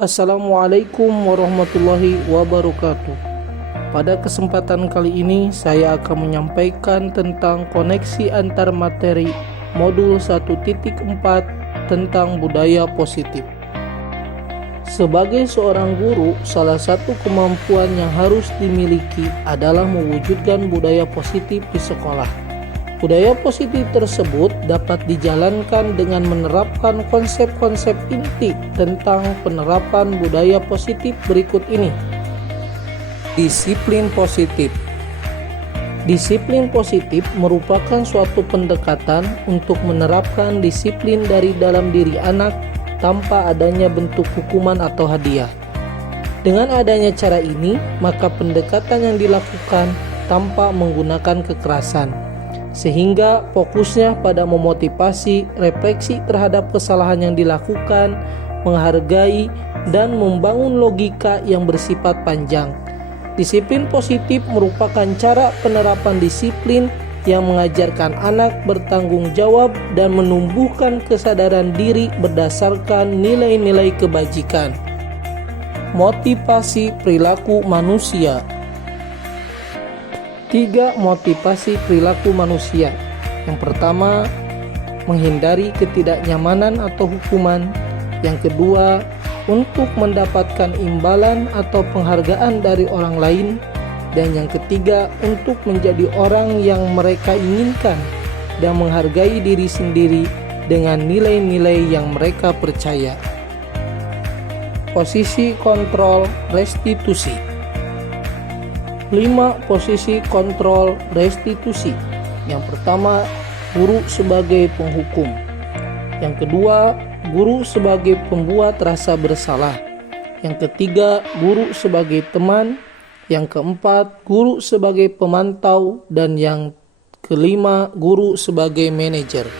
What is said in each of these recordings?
Assalamualaikum warahmatullahi wabarakatuh. Pada kesempatan kali ini saya akan menyampaikan tentang koneksi antar materi modul 1.4 tentang budaya positif. Sebagai seorang guru, salah satu kemampuan yang harus dimiliki adalah mewujudkan budaya positif di sekolah. Budaya positif tersebut dapat dijalankan dengan menerapkan konsep-konsep inti tentang penerapan budaya positif berikut ini. Disiplin positif. Disiplin positif merupakan suatu pendekatan untuk menerapkan disiplin dari dalam diri anak tanpa adanya bentuk hukuman atau hadiah. Dengan adanya cara ini, maka pendekatan yang dilakukan tanpa menggunakan kekerasan, sehingga fokusnya pada memotivasi refleksi terhadap kesalahan yang dilakukan, menghargai, dan membangun logika yang bersifat panjang. Disiplin positif merupakan cara penerapan disiplin yang mengajarkan anak bertanggung jawab dan menumbuhkan kesadaran diri berdasarkan nilai-nilai kebajikan. Motivasi perilaku manusia. 3 motivasi perilaku manusia. Yang pertama, menghindari ketidaknyamanan atau hukuman. Yang kedua, untuk mendapatkan imbalan atau penghargaan dari orang lain. Dan yang ketiga, untuk menjadi orang yang mereka inginkan dan menghargai diri sendiri dengan nilai-nilai yang mereka percaya. Posisi kontrol restitusi. 5 posisi kontrol restitusi. Yang pertama, guru sebagai penghukum. Yang kedua, guru sebagai pembuat rasa bersalah. Yang ketiga, guru sebagai teman. Yang keempat, guru sebagai pemantau. Dan yang kelima, guru sebagai manajer.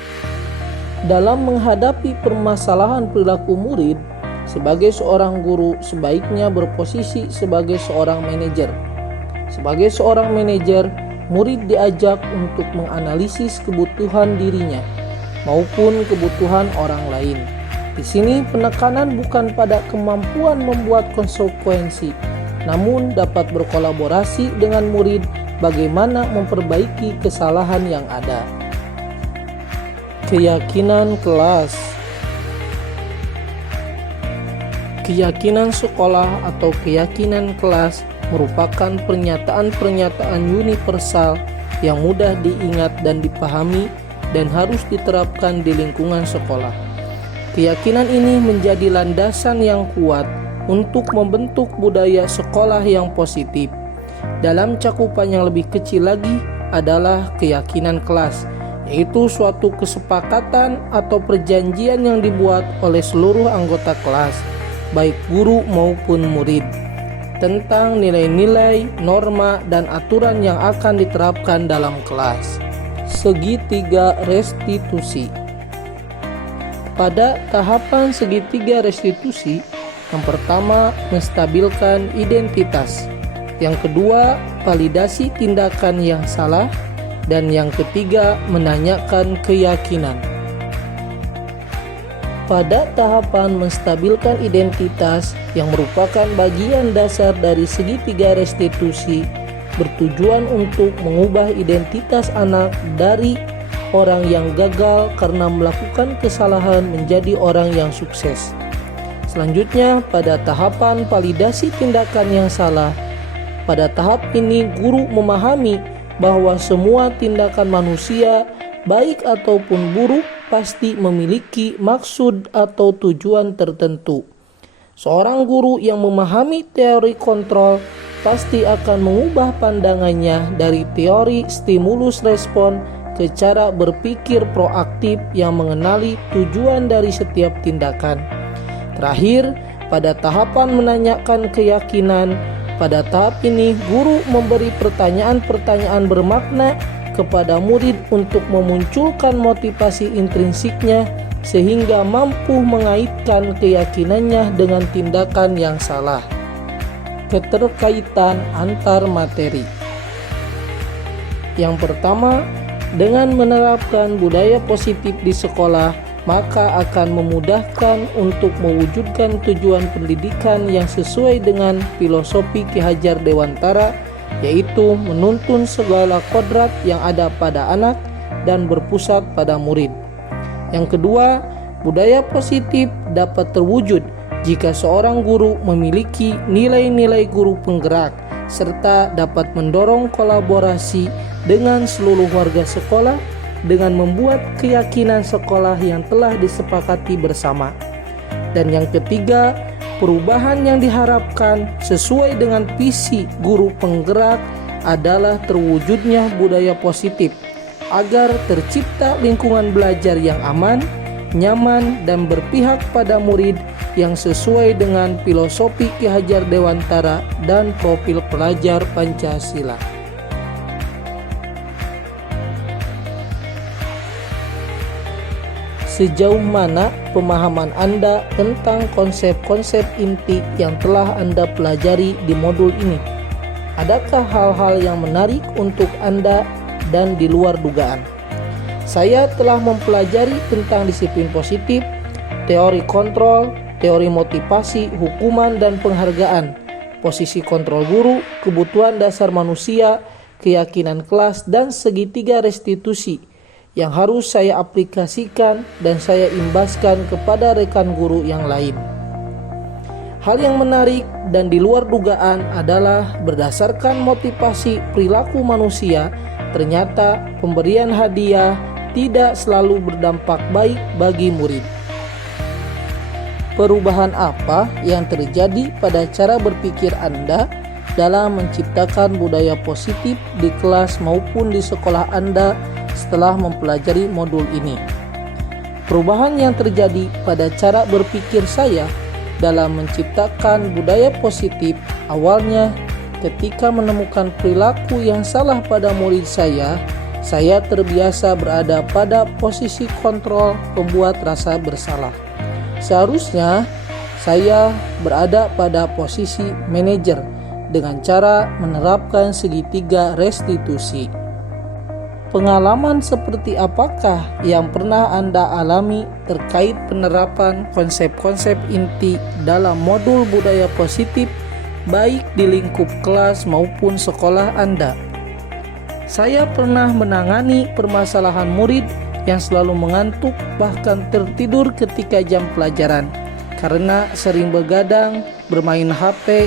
Dalam menghadapi permasalahan perilaku murid, sebagai seorang guru sebaiknya berposisi sebagai seorang manajer. Sebagai seorang manajer, murid diajak untuk menganalisis kebutuhan dirinya maupun kebutuhan orang lain. Di sini penekanan bukan pada kemampuan membuat konsekuensi, namun dapat berkolaborasi dengan murid bagaimana memperbaiki kesalahan yang ada. Keyakinan kelas. Keyakinan sekolah atau keyakinan kelas merupakan pernyataan-pernyataan universal yang mudah diingat dan dipahami dan harus diterapkan di lingkungan sekolah. Keyakinan ini menjadi landasan yang kuat untuk membentuk budaya sekolah yang positif. Dalam cakupan yang lebih kecil lagi adalah keyakinan kelas, yaitu suatu kesepakatan atau perjanjian yang dibuat oleh seluruh anggota kelas, baik guru maupun murid, tentang nilai-nilai, norma, dan aturan yang akan diterapkan dalam kelas. Segitiga restitusi. Pada tahapan segitiga restitusi, yang pertama menstabilkan identitas, yang kedua validasi tindakan yang salah, dan yang ketiga menanyakan keyakinan. Pada tahapan menstabilkan identitas yang merupakan bagian dasar dari segitiga restitusi, bertujuan untuk mengubah identitas anak dari orang yang gagal karena melakukan kesalahan menjadi orang yang sukses. Selanjutnya, pada tahapan validasi tindakan yang salah, pada tahap ini guru memahami bahwa semua tindakan manusia, baik ataupun buruk, pasti memiliki maksud atau tujuan tertentu. Seorang guru yang memahami teori kontrol pasti akan mengubah pandangannya dari teori stimulus respon ke cara berpikir proaktif yang mengenali tujuan dari setiap tindakan. Terakhir, pada tahapan menanyakan keyakinan, pada tahap ini guru memberi pertanyaan-pertanyaan bermakna kepada murid untuk memunculkan motivasi intrinsiknya sehingga mampu mengaitkan keyakinannya dengan tindakan yang salah. Keterkaitan antar materi. Yang pertama, dengan menerapkan budaya positif di sekolah, maka akan memudahkan untuk mewujudkan tujuan pendidikan yang sesuai dengan filosofi Ki Hajar Dewantara, yaitu menuntun segala kodrat yang ada pada anak dan berpusat pada murid. Yang kedua, budaya positif dapat terwujud jika seorang guru memiliki nilai-nilai guru penggerak serta dapat mendorong kolaborasi dengan seluruh warga sekolah dengan membuat keyakinan sekolah yang telah disepakati bersama. Dan yang ketiga, perubahan yang diharapkan sesuai dengan visi guru penggerak adalah terwujudnya budaya positif agar tercipta lingkungan belajar yang aman, nyaman, dan berpihak pada murid yang sesuai dengan filosofi Ki Hajar Dewantara dan profil pelajar Pancasila. Sejauh mana pemahaman Anda tentang konsep-konsep inti yang telah Anda pelajari di modul ini? Adakah hal-hal yang menarik untuk Anda dan di luar dugaan? Saya telah mempelajari tentang disiplin positif, teori kontrol, teori motivasi, hukuman dan penghargaan, posisi kontrol guru, kebutuhan dasar manusia, keyakinan kelas, dan segitiga restitusi yang harus saya aplikasikan dan saya imbaskan kepada rekan guru yang lain. Hal yang menarik dan di luar dugaan adalah berdasarkan motivasi perilaku manusia, ternyata pemberian hadiah tidak selalu berdampak baik bagi murid. Perubahan apa yang terjadi pada cara berpikir Anda dalam menciptakan budaya positif di kelas maupun di sekolah Anda setelah mempelajari modul ini? Perubahan yang terjadi pada cara berpikir saya dalam menciptakan budaya positif awalnya ketika menemukan perilaku yang salah pada murid saya terbiasa berada pada posisi kontrol pembuat rasa bersalah. Seharusnya saya berada pada posisi manajer dengan cara menerapkan segitiga restitusi. Pengalaman seperti apakah yang pernah Anda alami terkait penerapan konsep-konsep inti dalam modul budaya positif baik di lingkup kelas maupun sekolah Anda? Saya pernah menangani permasalahan murid yang selalu mengantuk bahkan tertidur ketika jam pelajaran karena sering begadang bermain HP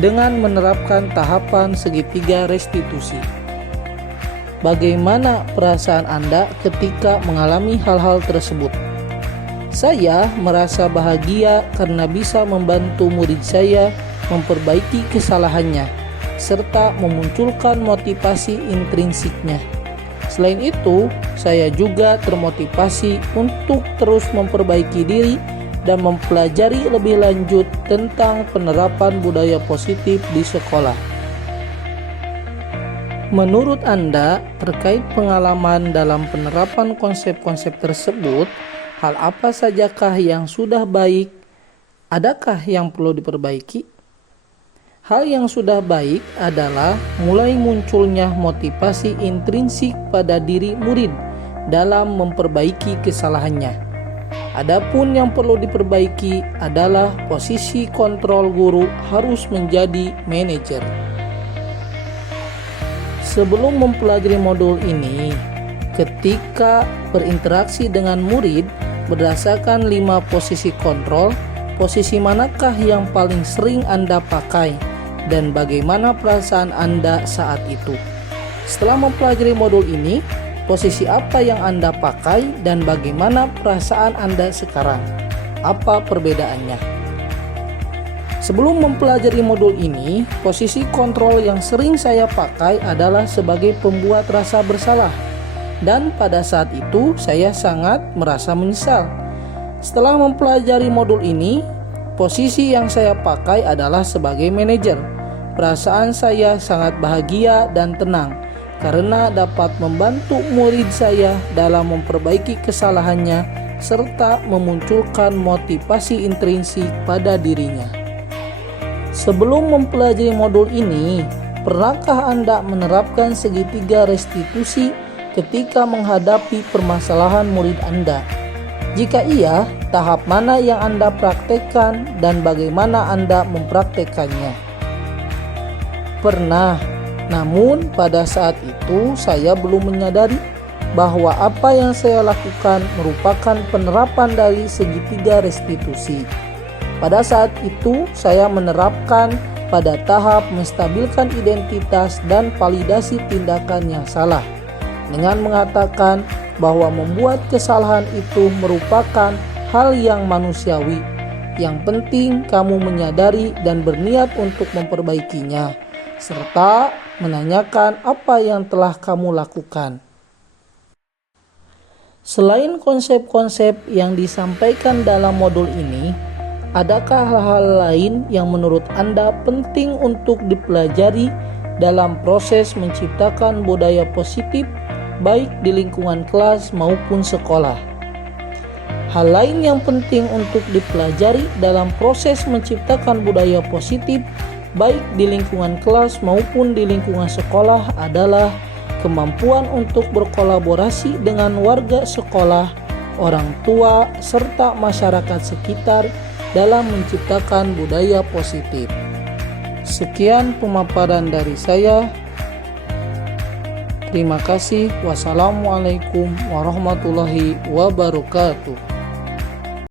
dengan menerapkan tahapan segitiga restitusi. Bagaimana perasaan Anda ketika mengalami hal-hal tersebut? Saya merasa bahagia karena bisa membantu murid saya memperbaiki kesalahannya serta memunculkan motivasi intrinsiknya. Selain itu, saya juga termotivasi untuk terus memperbaiki diri dan mempelajari lebih lanjut tentang penerapan budaya positif di sekolah. Menurut Anda, terkait pengalaman dalam penerapan konsep-konsep tersebut, hal apa sajakah yang sudah baik? Adakah yang perlu diperbaiki? Hal yang sudah baik adalah mulai munculnya motivasi intrinsik pada diri murid dalam memperbaiki kesalahannya. Adapun yang perlu diperbaiki adalah posisi kontrol guru harus menjadi manajer. Sebelum mempelajari modul ini, ketika berinteraksi dengan murid berdasarkan 5 posisi kontrol, posisi manakah yang paling sering Anda pakai dan bagaimana perasaan Anda saat itu? Setelah mempelajari modul ini, posisi apa yang Anda pakai dan bagaimana perasaan Anda sekarang? Apa perbedaannya? Sebelum mempelajari modul ini, posisi kontrol yang sering saya pakai adalah sebagai pembuat rasa bersalah. Dan pada saat itu saya sangat merasa menyesal. Setelah mempelajari modul ini, posisi yang saya pakai adalah sebagai manajer. Perasaan saya sangat bahagia dan tenang karena dapat membantu murid saya dalam memperbaiki kesalahannya serta memunculkan motivasi intrinsik pada dirinya. Sebelum mempelajari modul ini, pernahkah Anda menerapkan segitiga restitusi ketika menghadapi permasalahan murid Anda? Jika iya, tahap mana yang Anda praktekkan dan bagaimana Anda mempraktekannya? Pernah, namun pada saat itu saya belum menyadari bahwa apa yang saya lakukan merupakan penerapan dari segitiga restitusi. Pada saat itu, saya menerapkan pada tahap menstabilkan identitas dan validasi tindakan yang salah, dengan mengatakan bahwa membuat kesalahan itu merupakan hal yang manusiawi. Yang penting kamu menyadari dan berniat untuk memperbaikinya, serta menanyakan apa yang telah kamu lakukan. Selain konsep-konsep yang disampaikan dalam modul ini, adakah hal-hal lain yang menurut Anda penting untuk dipelajari dalam proses menciptakan budaya positif baik di lingkungan kelas maupun sekolah? Hal lain yang penting untuk dipelajari dalam proses menciptakan budaya positif baik di lingkungan kelas maupun di lingkungan sekolah adalah kemampuan untuk berkolaborasi dengan warga sekolah, orang tua, serta masyarakat sekitar dalam menciptakan budaya positif. Sekian pemaparan dari saya. Terima kasih. Wassalamualaikum warahmatullahi wabarakatuh.